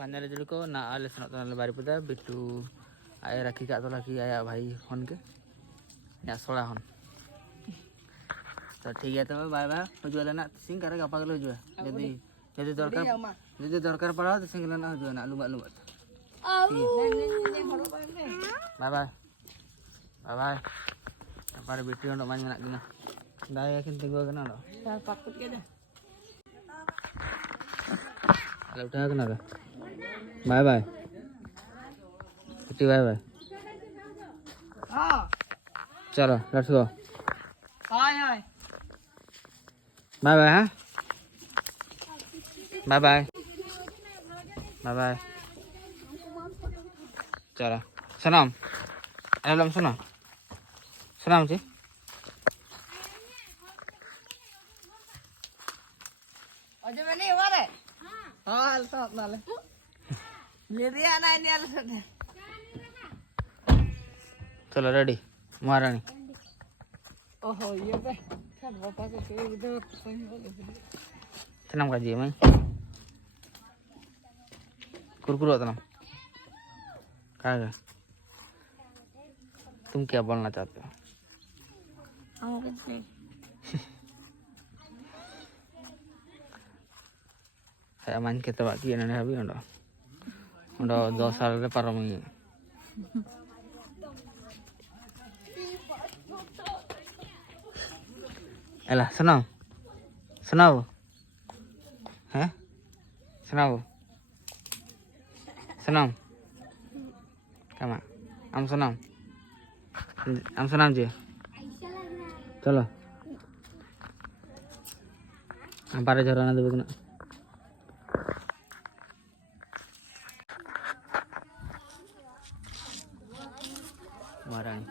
Final जुड़ को ना आले सनत बारीपदा बिट्टू आए राखी का तो राखी आया भाई हन के या सोड़ा हन तो ठीक है तो बाय बाय हजुआ लेना सिंह करे गपा के हजुआ यदि दरकार पड़ा तो सिंह लेना हजुआ ना Luma Luma bye bye bye bye हमारे बिट्टू हन मान मेना गिना दाय किन तिगो कना no pakut ke dah. Kalau udah kenapa? Bye bye. Bitti bye bye. चलो let's go. Hai hai. Bye bye ha. Bye bye. Bye bye. चलो सनम. Belum सनम. सनम sih. Ojo mana ni mana? Hal sat nale. Lihat anak ini alasnya. चलो ready महारानी. Oh iya deh. Kan bapak ke udah Tenang kaji mai. कुरकुरो tenang. कहाँ तुम क्या बोलना चाहते हो? Kamu kecil. Saya main kita bagi anak habis udah 2 साल le param ini. Elah senang, senang, hah? Senang, senang. Kama, am senang je. चलो हमारे झराना देवे ना महारानी